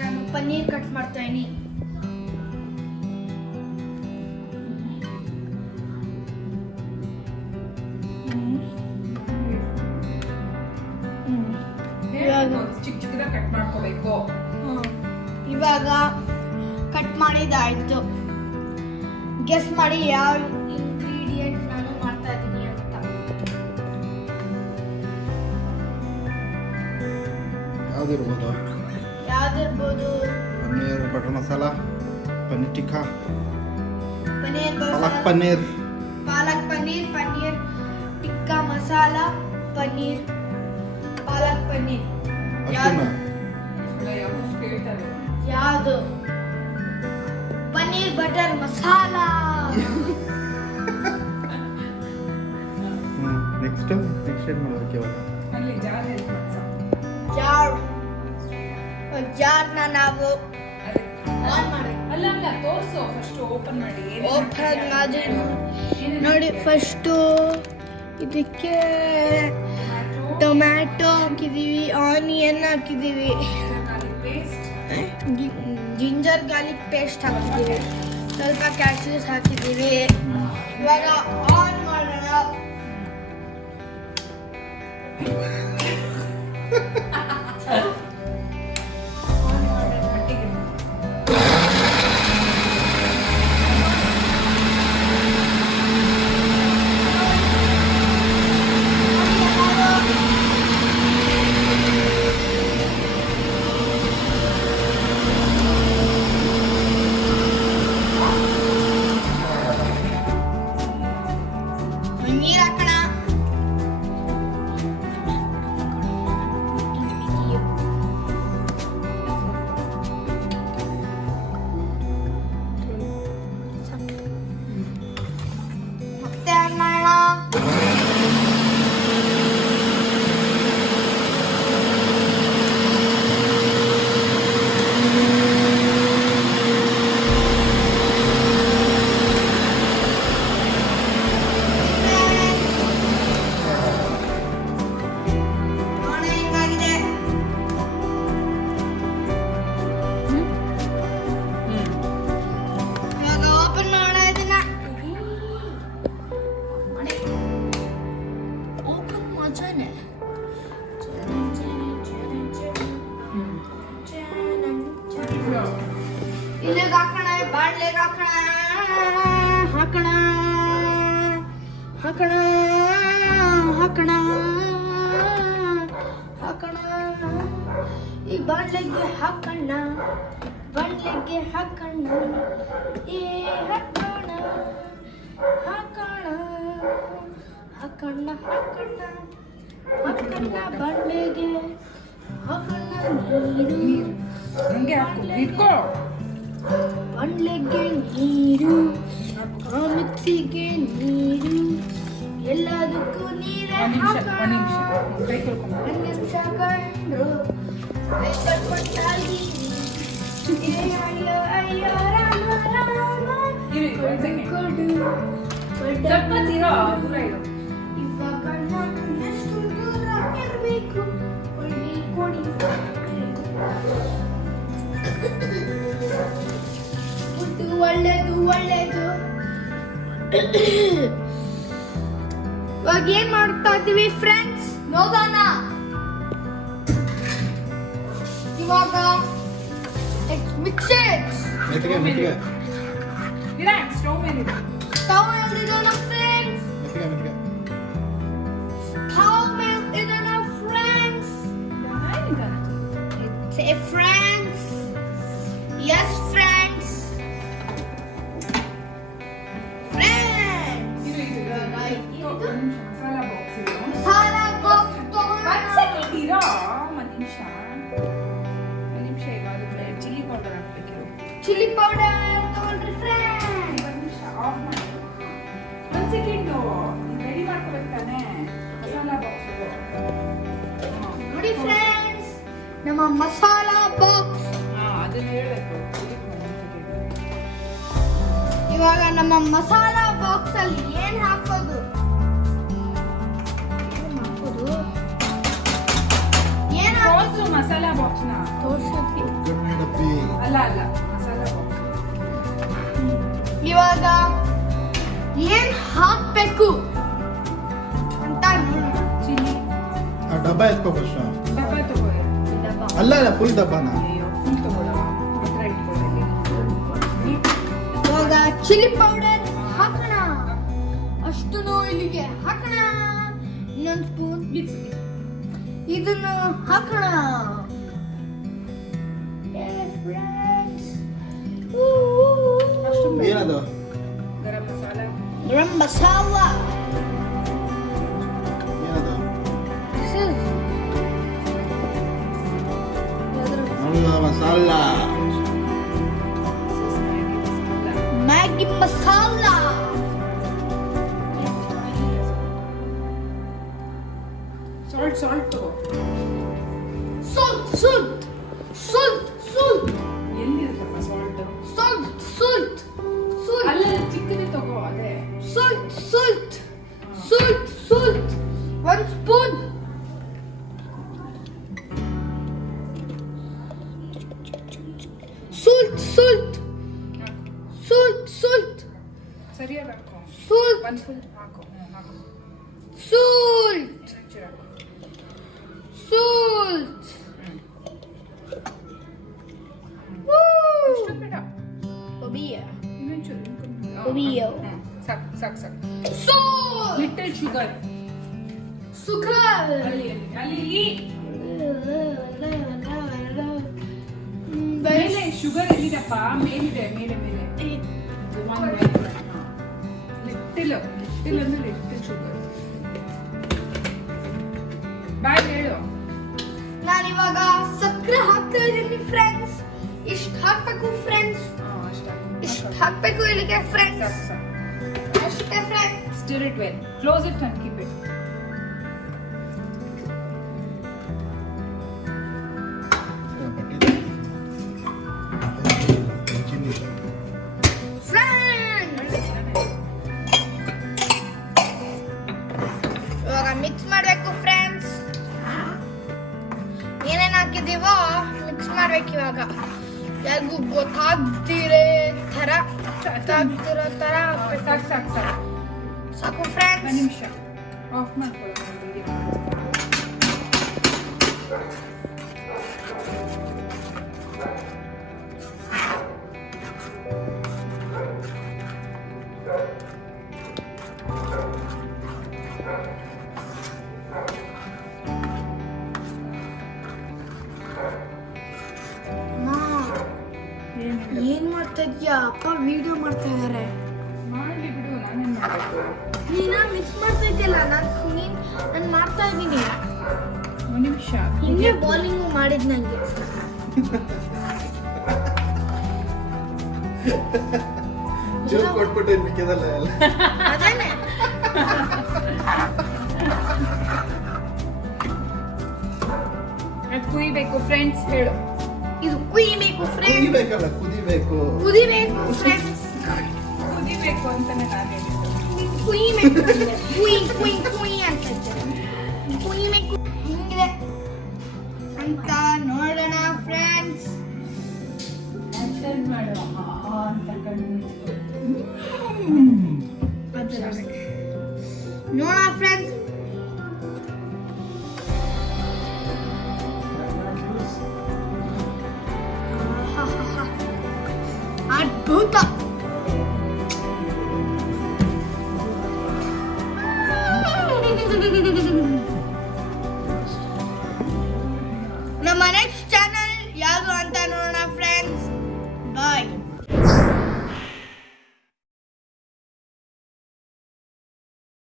ನಾನು ಪನ್ನೀರ್ ಕಟ್ ಮಾಡ್ತಾ ಇದೀನಿ. ಚಿಕ್ಕದಾಗಿ ಕಟ್ ಮಾಡ್ಕೋಬೇಕು. ಇವಾಗ ಕಟ್ ಮಾಡಿದಾಯ್ತು. ಗೆಸ್ ಮಾಡಿ ಯಾವ ಇಂಗ್ರೀಡಿಯೆಂಟ್ ನಾನು ಮಾಡ್ತಾ ಇದ್ದೀನಿ ಅಂತ. ಯಾವ್ದಿರ್ಬೋದು? ಪನ್ನೀರ್ ಬಟರ್ ಮಸಾಲ, ಪನ್ನೀರ್ ಟಿಕ್ಕಾ, ಪನ್ನೀರ್ ಪಾಲಕ್ ಪನ್ನೀರ್, ಪನ್ನೀರ್ ಟಿಕ್ಕಾ ಮಸಾಲ, ಪನ್ನೀರ್ ಪಾಲಕ್ ಪನ್ನೀರ್. ಅಷ್ಟೇನಾ? ಯಾವುದು? ಪನ್ನೀರ್ ಬಟರ್ ಮಸಾಲ. ನೆಕ್ಸ್ಟ್ ಏನ್ ಮಾಡೋದಕ್ಕೆ ಇವಾಗ? ಅಲ್ಲಿ ಜಾರ್ನ ನಾವು ಆನ್ ಮಾಡಿ. ಅಲ್ಲ ತೋರ್ಸು, ಫಸ್ಟ್ ಓಪನ್ ಮಾಡಿ. ಓಪನ್ ಮಾಡಿ ನೋಡಿ. ಫಸ್ಟು ಇದಕ್ಕೆ ಟೊಮ್ಯಾಟೊ ಹಾಕಿದೀವಿ, ಆನಿಯನ್ ಹಾಕಿದೀವಿ, ಜಿಂಜರ್ ಗಾರ್ಲಿಕ್ ಪೇಸ್ಟ್ ಹಾಕಿದೀವಿ, ಸ್ವಲ್ಪ ಕ್ಯಾಶ್ಯೂಸ್ ಹಾಕಿದೀವಿ. ಇವಾಗ ಆನ್ ಮಾಡೋಣ. ನೀರ್ ಹಾಕೋಣ. ಮತ್ತೆ ಆನ್ ಮಾಡೋಣ. ಇಲ್ಲಿಗೆ ಹಾಕೋಣ, ಬಾಡ್ಲೆಗೆ ಹಾಕೋಣ. ಈ ಬಾಡ್ಲೆಗೆ ಹಾಕೋಣ. ಬಾಡ್ಲೆಗೆ ಹಾಕೋಣ ನೀರು. ಹಂಗೆ ಹಾಕು, ಇಟ್ಕೋ. ಬಾಣ್ಲೆಗೆ ನೀರು, ಮಿಕ್ಸಿಗೆ ನೀರು, ಎಲ್ಲದಕ್ಕೂ ನೀರೇ ಹಾಕೋಣ. ಒಂದ್ ನಿಮಿಷ ಕಂಡು ಅಯ್ಯೋ ರಾಮ ಕೊಡು. ಸ್ವಲ್ಪ ತೀರೋ ದೂರ ಇರು. ಇವಾಗ ನಾನು ಎಷ್ಟು ದೂರ ಇರಬೇಕು? ಕೊಡಿ. ಒಳ್ಳೇದು. ಇವಾಗ ಏನ್ ಮಾಡ್ತಾ ಇದೀವಿ ಫ್ರೆಂಡ್ಸ್ ನೋಡೋಣ. ಇವಾಗ ಮಿಕ್ಸ್ ಇಟ್. ಮೆತ್ತಿಗೆ ವಿರಾಟ್, ಸ್ಟವ್ ಮೇಲಿದೆ. ಸ್ಟವ್ ಮೇಲಿಡೋಣ ಫ್ರೆಂಡ್ಸ್. ಸ್ಟವ್ ಮೇಲಿಡೋಣ friends. Say friends. Yes, friends. Friends. Masala box. Chili powder. ತಗೊಳ್ರಿ friends. ಒಂದ್ ಸೆಕೆಂಡ್ ರೆಡಿ ಮಾಡ್ಕೋಬೇಕು ತಾನೆ ಮಸಾಲಾ ಬಾಕ್ಸ್. ನೋಡಿ ಫ್ರೆಂಡ್ಸ್, ನಮ್ಮ ಮಸಾಲಾ ಬಾಕ್ಸ್. ಅದನ್ನ ಹೇಳ್ಬೇಕು. ಇವಾಗ ನಮ್ಮ ಮಸಾಲಾ ಬಾಕ್ಸ್ ಅಲ್ಲಿ ಏನ್ ಹಾಕೋದು? ಮಸಾಲಾ ಬಾಕ್ಸ್ ನ ತೋರ್ಸೋದು ಅಲ್ಲ ಮಸಾಲ ಬಾಕ್ಸ್. ಇವಾಗ ಏನ್ ಹಾಕ್ಬೇಕು ಅಂತ ನೋಡೋಣ. ಚಿಲ್ಲಿ ಆ ಡಬ್ಬ ಎತ್ಕೋ ಫಸ್ಟ್. ಡಬ್ಬ ತಗೋರಿ. ಅಲ್ಲ ಫುಲ್ ಡಬ್ಬನ. ಅಯ್ಯೋ ಫುಲ್ ತಗೊಳ್ಳೋ. ಮಾತ್ರ ಇಟ್ಕೊಳ್ಳಿ. ಇವಾಗ ಚಿಲ್ಲಿ ಪೌಡರ್ ಹಾಕೋಣ. ಅಷ್ಟನ್ನು ಇಲ್ಲಿಗೆ ಹಾಕೋಣ. ಇನ್ನೊಂದು ಸ್ಪೂನ್ ಇದನ್ನು ಹಾಕೋಣ. ಏನದು? ಗರಂ ಮಸಾಲ. ಗರಂ ಮಸಾಲ. ಏನದು? ಅಲ್ಲ ಮಸಾಲ. ಮ್ಯಾಗಿ ಮಸಾಲ. ಸಾಲ್ಟ್ ತಗೋ. ಸಾಲ್ಟ್ ಎಲ್ಲಿರುತ್ತಪ್ಪ ಸಾಲ್ಟ್? ಅಲ್ಲ ಚಿಕ್ಕದೇ ತಗೋ. ಅದೇ ಸಾಲ್ಟ್. ಒಂದು ಸ್ಪೂನ್. ಸಾಲ್ಟ್. ಸರಿಯಾಗಿ ಹಾಕೋ. ಸಾಲ್ಟ್. ಒಂದು ಫುಲ್ ಹಾಕೋ. ಹಾಕೋ. ಸಾಲ್ಟ್. ಒಂಚೂರು ಹಾಕೋ. ಸಾಲ್ಟ್. ಅಷ್ಟು ಬೇಡ. ಇನ್ನೊಂಚೂರು. ಒಬಿಯೋ. ಸಾಕು. ಸಾಲ್ಟ್. Little sugar. ಸುಗರ್. ಅಲ್ಲಿ ಮೇಲೆ ಶುಗರ್ ಎಲ್ಲಿದಪ್ಪ? ಮೇಲಿದೆ. ಮೇಲೆ ಲಿಟಲ್ ಅಂದ್ರೆ ಲಿಟಲ್ ಶುಗರ್. ಬಾಯ್ ಹೇಳು. ನಾನಿವಾಗ ಸಕ್ಕರೆ ಹಾಕ್ತಾ ಇದ್ದೀನಿ ಫ್ರೆಂಡ್ಸ್. ಇಷ್ಟು ಹಾಕ್ಬೇಕು ಫ್ರೆಂಡ್ಸ್. ಇಷ್ಟು ಹಾಕ್ಬೇಕು ಇಲ್ಲಿಗೆ ಫ್ರೆಂಡ್ಸ್. ಅಷ್ಟೇ friends. Stir it well. Close it and keep it. ಇವಾಗ ಮಿಕ್ಸ್ ಮಾಡಬೇಕು ಫ್ರೆಂಡ್ಸ್. ಏನೇನು ಹಾಕಿದೀವೋ ಮಿಕ್ಸ್ ಮಾಡ್ಬೇಕು ಇವಾಗ. ಯಾರಿಗೂ ಗೊತ್ತಾಗ್ತಿರೋ ತರ ಸಾಕು ಫ್ರೆಂಡ್ಸ್. ಒಂದು ನಿಮಿಷ ಆಫ್ ಮಾಡ್ಕೊಳ್ಳೋಣ. ಏನ್ ಮಾಡ್ತಾ ಇದ್ಯಾ? ಅಪ್ಪ ವಿಡಿಯೋ ಮಾಡ್ತಾ ಇದಾರೆ. ಮಾಡ್ಲಿ ಬಿಡು, ನಾನೇನ್ ಮಾಡ್ಬೇಕು? ನೀನ ಮಿಕ್ಸ್ ಮಾಡ್ತಾ ಇದ್ಯಲ್ಲ, ನಾನು ಮಾಡ್ತಾ ಇದ್ದೀನಿ. ಒಂದು ನಿಮಿಷ. ಹಿಂಗೆ ಬೌಲಿಂಗ್ ಮಾಡಿದ್ ನಂಗೆ. ಜೋರ್ ಕೊಟ್ಬಿಟ್ಟು ಮಿಕ್ಕಿದಲ್ಲ ಎಲ್ಲ. ಅದೇನೆ. ಅದು ಕುಯ್ಬೇಕು ಫ್ರೆಂಡ್ಸ್. ಹೇಳು. ಇದು ಕುಯ್ಬೇಕು ಫ್ರೆಂಡ್ಸ್. ಕುದಿಬೇಕಲ್ಲ, ಕುದಿಬೇಕು ಫ್ರೆಂಡ್ಸ್. ಕುದಿಬೇಕು ಅಂತಾನೆ ನಾನು ಹೇಳಿದ್ದು. ಕುಯ್ಬೇಕು. ಕುಯ್ ಅಂತ ಹೇಳ್ತಾರೆ. ಕುಯ್ಬೇಕು ಹಿಂಗಿದೆ ಅಂತ ನೋಡೋಣ ಫ್ರೆಂಡ್ಸ್. ನೋಡೋಣ ಫ್ರೆಂಡ್ಸ್. ಅದ್ಭುತ. ನಮ್ಮ ನೆಕ್ಸ್ಟ್ ಚಾನಲ್ ಯಾವುದು ಅಂತ ನೋಡೋಣ